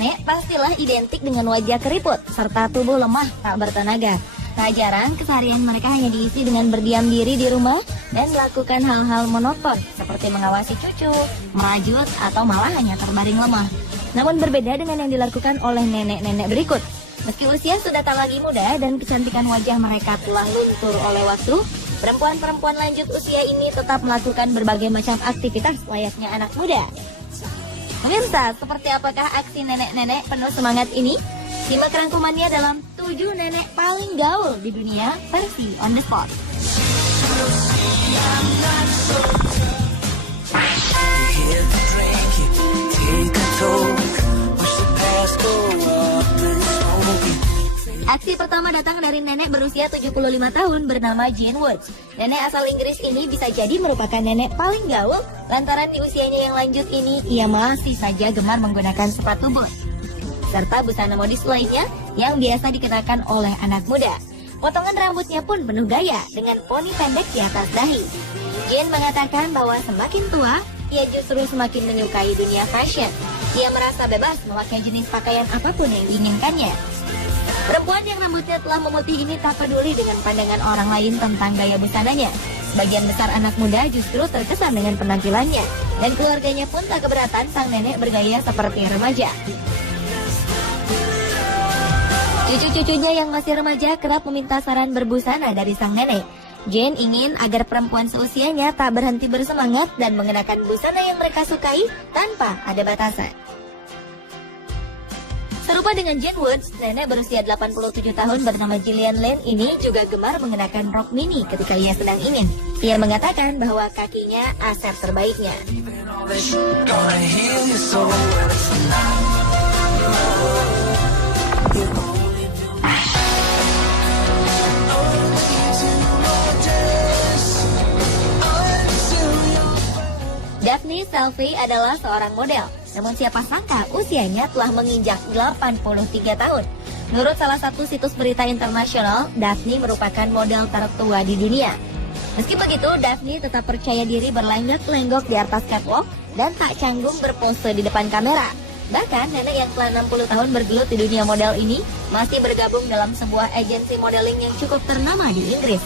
nenek pastilah identik dengan wajah keriput serta tubuh lemah tak bertenaga. Tak jarang keseharian mereka hanya diisi dengan berdiam diri di rumah dan melakukan hal-hal monoton seperti mengawasi cucu, merajut, atau malah hanya terbaring lemah. Namun berbeda dengan yang dilakukan oleh nenek-nenek berikut. Meski usia sudah tak lagi muda dan kecantikan wajah mereka telah luntur oleh waktu, perempuan-perempuan lanjut usia ini tetap melakukan berbagai macam aktivitas layaknya anak muda. Pemirsa, seperti apakah aksi nenek-nenek penuh semangat ini? Simak rangkumannya dalam 7 nenek paling gaul di dunia versi On The Spot. Aksi pertama datang dari nenek berusia 75 tahun bernama Jane Woods. Nenek asal Inggris ini bisa jadi merupakan nenek paling gaul lantaran di usianya yang lanjut ini ia masih saja gemar menggunakan sepatu boot serta busana modis lainnya yang biasa dikenakan oleh anak muda. Potongan rambutnya pun penuh gaya dengan poni pendek di atas dahi. Jane mengatakan bahwa semakin tua, ia justru semakin menyukai dunia fashion. Ia merasa bebas memakai jenis pakaian apapun yang diinginkannya. Perempuan yang rambutnya telah memutih ini tak peduli dengan pandangan orang lain tentang gaya busananya. Sebagian besar anak muda justru terkesan dengan penampilannya. Dan keluarganya pun tak keberatan sang nenek bergaya seperti remaja. Cucu-cucunya yang masih remaja kerap meminta saran berbusana dari sang nenek. Jane ingin agar perempuan seusianya tak berhenti bersemangat dan mengenakan busana yang mereka sukai tanpa ada batasan. Serupa dengan Jane Woods, nenek berusia 87 tahun bernama Gillian Lane ini juga gemar mengenakan rok mini ketika ia sedang ingin. Ia mengatakan bahwa kakinya aset terbaiknya. Daphne Selfie adalah seorang model. Namun siapa sangka usianya telah menginjak 83 tahun. Menurut salah satu situs berita internasional, Daphne merupakan model tertua di dunia. Meski begitu, Daphne tetap percaya diri berlenggak-lenggok di atas catwalk dan tak canggung berpose di depan kamera. Bahkan nenek yang telah 60 tahun bergelut di dunia model ini masih bergabung dalam sebuah agensi modeling yang cukup ternama di Inggris.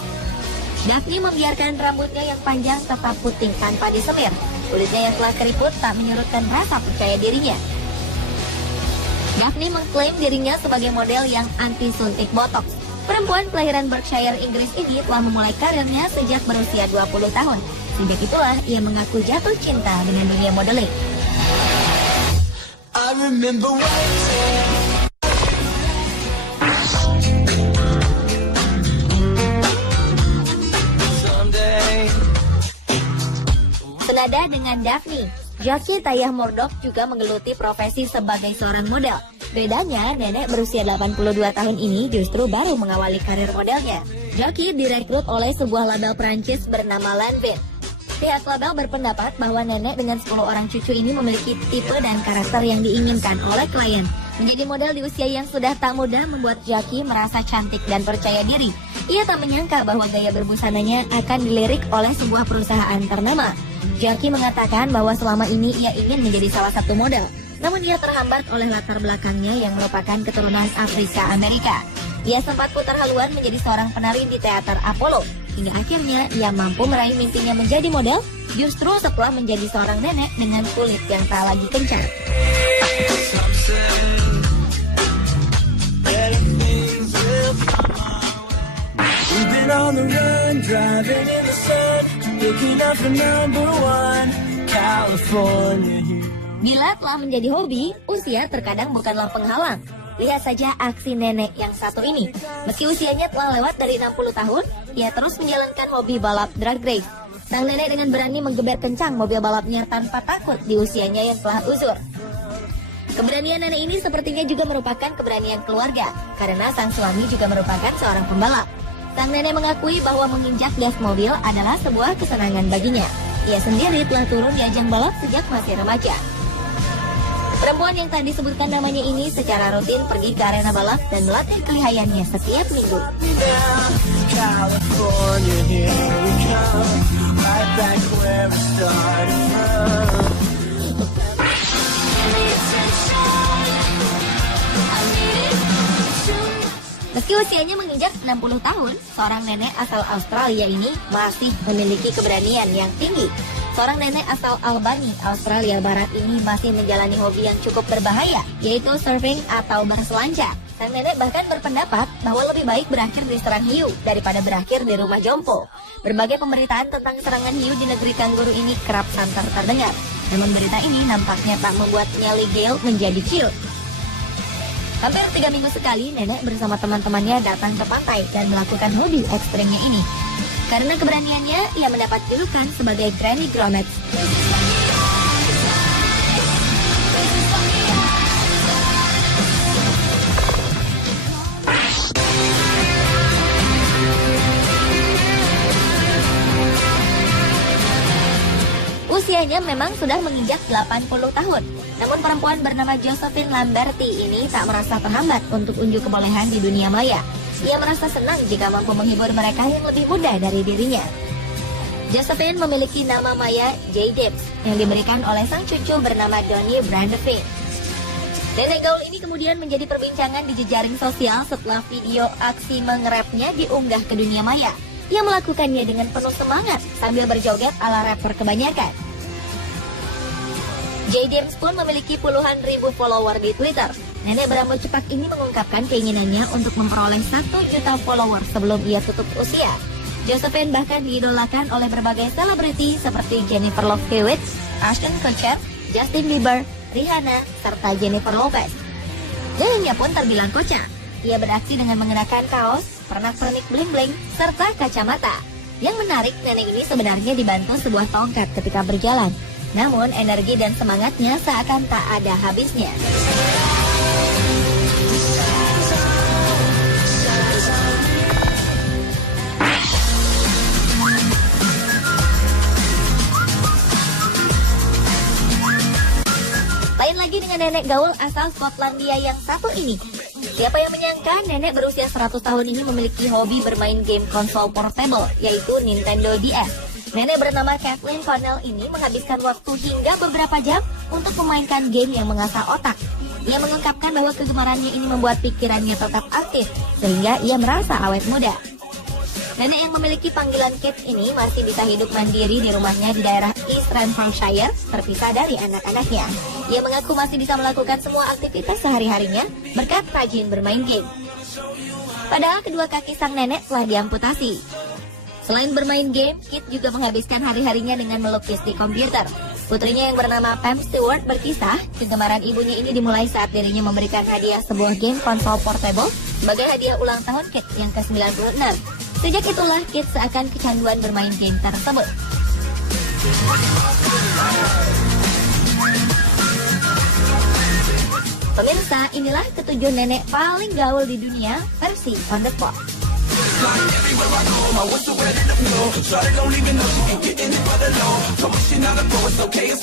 Daphne membiarkan rambutnya yang panjang tetap putih tanpa disemir. Kulitnya yang telah keriput tak menyurutkan rasa percaya dirinya. Daphne mengklaim dirinya sebagai model yang anti suntik botox. Perempuan kelahiran Berkshire, Inggris ini telah memulai karirnya sejak berusia 20 tahun. Sejak itulah ia mengaku jatuh cinta dengan dunia modeling. I remember waiting. Senada dengan Daphne, Jackie Tayah Murdoch juga menggeluti profesi sebagai seorang model. Bedanya, nenek berusia 82 tahun ini justru baru mengawali karir modelnya. Jackie direkrut oleh sebuah label Prancis bernama Lanvin. Pihak label berpendapat bahwa nenek dengan 10 orang cucu ini memiliki tipe dan karakter yang diinginkan oleh klien. Menjadi model di usia yang sudah tak muda membuat Jackie merasa cantik dan percaya diri. Ia tak menyangka bahwa gaya berbusananya akan dilirik oleh sebuah perusahaan ternama. Jackie mengatakan bahwa selama ini ia ingin menjadi salah satu model, namun ia terhambat oleh latar belakangnya yang merupakan keturunan Afrika Amerika. Ia sempat putar haluan menjadi seorang penari di teater Apollo, hingga akhirnya ia mampu meraih mimpinya menjadi model justru setelah menjadi seorang nenek dengan kulit yang tak lagi kencang. Bila telah menjadi hobi, usia terkadang bukanlah penghalang. Lihat saja aksi nenek yang satu ini. Meski usianya telah lewat dari 60 tahun, ia terus menjalankan hobi balap drag race. Sang nenek dengan berani menggeber kencang mobil balapnya tanpa takut di usianya yang telah uzur. Keberanian nenek ini sepertinya juga merupakan keberanian keluarga, karena sang suami juga merupakan seorang pembalap. Sang nenek mengakui bahwa menginjak gas mobil adalah sebuah kesenangan baginya. Ia sendiri telah turun di ajang balap sejak masih remaja. Perempuan yang tadi disebutkan namanya ini secara rutin pergi ke arena balap dan melatih kelihayannya setiap minggu. Meski usianya menginjak 60 tahun, seorang nenek asal Australia ini masih memiliki keberanian yang tinggi. Seorang nenek asal Albany, Australia Barat ini masih menjalani hobi yang cukup berbahaya, yaitu surfing atau berselancar. Sang nenek bahkan berpendapat bahwa lebih baik berakhir diserang hiu daripada berakhir di rumah jompo. Berbagai pemberitaan tentang serangan hiu di negeri kanguru ini kerap santer terdengar. Namun berita ini nampaknya tak membuat nyali Gail menjadi chill. Hampir 3 minggu sekali, nenek bersama teman-temannya datang ke pantai dan melakukan hobi ekstrimnya ini. Karena keberaniannya, ia mendapat julukan sebagai Granny Gromet. Usianya memang sudah menginjak 80 tahun. Namun perempuan bernama Josephine Lamberti ini tak merasa terhambat untuk unjuk kebolehan di dunia maya. Ia merasa senang jika mampu menghibur mereka yang lebih muda dari dirinya. Josephine memiliki nama maya J. Dibbs yang diberikan oleh sang cucu bernama Donnie Brandevin. Nenek gaul ini kemudian menjadi perbincangan di jejaring sosial setelah video aksi mengerapnya diunggah ke dunia maya. Ia melakukannya dengan penuh semangat sambil berjoget ala rapper kebanyakan. J. Dibbs pun memiliki puluhan ribu follower di Twitter. Nenek berambut cepat ini mengungkapkan keinginannya untuk memperoleh 1 juta follower sebelum ia tutup usia. Josephine bahkan diidolakan oleh berbagai selebriti seperti Jennifer Love Hewitt, Ashton Kutcher, Justin Bieber, Rihanna, serta Jennifer Lopez. Gayanya pun terbilang kocak. Ia beraksi dengan mengenakan kaos, pernak-pernik bling-bling, serta kacamata. Yang menarik, nenek ini sebenarnya dibantu sebuah tongkat ketika berjalan. Namun, energi dan semangatnya seakan tak ada habisnya. Lain lagi dengan nenek gaul asal Skotlandia yang satu ini. Siapa yang menyangka nenek berusia 100 tahun ini memiliki hobi bermain game konsol portable, yaitu Nintendo DS. Nenek bernama Kathleen Connell ini menghabiskan waktu hingga beberapa jam untuk memainkan game yang mengasah otak. Ia mengungkapkan bahwa kegemarannya ini membuat pikirannya tetap aktif, sehingga ia merasa awet muda. Nenek yang memiliki panggilan Kit ini masih bisa hidup mandiri di rumahnya di daerah East Renfrewshire, terpisah dari anak-anaknya. Ia mengaku masih bisa melakukan semua aktivitas sehari-harinya berkat rajin bermain game. Padahal kedua kaki sang nenek telah diamputasi. Selain bermain game, Kit juga menghabiskan hari-harinya dengan melukis di komputer. Putrinya yang bernama Pam Stewart berkisah, kegemaran ibunya ini dimulai saat dirinya memberikan hadiah sebuah game konsol portable sebagai hadiah ulang tahun Kit yang ke-96. Sejak itulah Kit seakan kecanduan bermain game tersebut. Pemirsa, inilah ketujuh nenek paling gaul di dunia versi On The Spot. Everywhere I go, my whistle ready to blow. Shawty don't even know she can get in it for the low. Come on, she not a pro, it's okay, it's